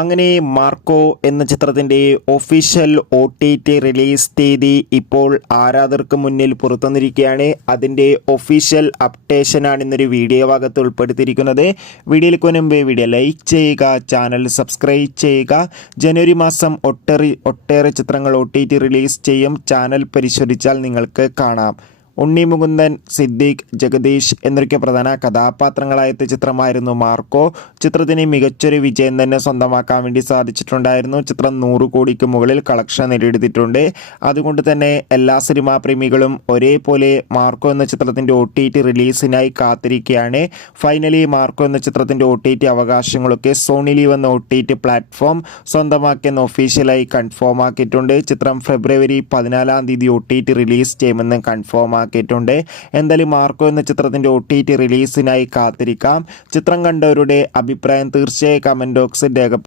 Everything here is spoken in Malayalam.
അങ്ങനെ മാർക്കോ എന്ന ചിത്രത്തിൻ്റെ ഒഫീഷ്യൽ OTT റിലീസ് തീയതി ഇപ്പോൾ ആരാധകർക്ക് മുന്നിൽ പുറത്തുവന്നിരിക്കുകയാണ്. അതിൻ്റെ ഒഫീഷ്യൽ അപ്ഡേഷനാണ് ഇന്നൊരു വീഡിയോ ഭാഗത്ത് ഉൾപ്പെടുത്തിയിരിക്കുന്നത്. വീഡിയോയിലേക്ക് മുൻപ് വീഡിയോ ലൈക്ക് ചെയ്യുക, ചാനൽ സബ്സ്ക്രൈബ് ചെയ്യുക. ജനുവരി മാസം ഒട്ടേറെ ചിത്രങ്ങൾ OTT റിലീസ് ചെയ്യും. ചാനൽ പരിശോധിച്ചാൽ നിങ്ങൾക്ക് കാണാം. ഉണ്ണി മുകുന്ദൻ, സിദ്ദീഖ്, ജഗദീഷ് എന്നൊക്കെ പ്രധാന കഥാപാത്രങ്ങളായെത്തിയ ചിത്രമായിരുന്നു മാർക്കോ. ചിത്രത്തിന് മികച്ചൊരു വിജയം തന്നെ സ്വന്തമാക്കാൻ വേണ്ടി സാധിച്ചിട്ടുണ്ടായിരുന്നു. ചിത്രം 100 കോടിക്ക് മുകളിൽ കളക്ഷൻ നേടിയെടുത്തിട്ടുണ്ട്. അതുകൊണ്ട് തന്നെ എല്ലാ സിനിമാ പ്രേമികളും ഒരേപോലെ മാർക്കോ എന്ന ചിത്രത്തിൻ്റെ OTT റിലീസിനായി കാത്തിരിക്കുകയാണ്. ഫൈനലി മാർക്കോ എന്ന ചിത്രത്തിൻ്റെ OTT അവകാശങ്ങളൊക്കെ സോണി ലീവ് എന്ന OTT പ്ലാറ്റ്ഫോം സ്വന്തമാക്കിയെന്ന് ഒഫീഷ്യലായി കൺഫേം ആക്കിയിട്ടുണ്ട്. ചിത്രം ഫെബ്രുവരി 14 തീയതി OTT റിലീസ് ചെയ്യുമെന്ന് കൺഫേം ആക്കിയിട്ടുണ്ട്. എന്തായാലും മാർക്കോ എന്ന ചിത്രത്തിൻ്റെ OTT റിലീസിനായി കാത്തിരിക്കാം. ചിത്രം കണ്ടവരുടെ അഭിപ്രായം തീർച്ചയായും കമന്റ് ബോക്സിൽ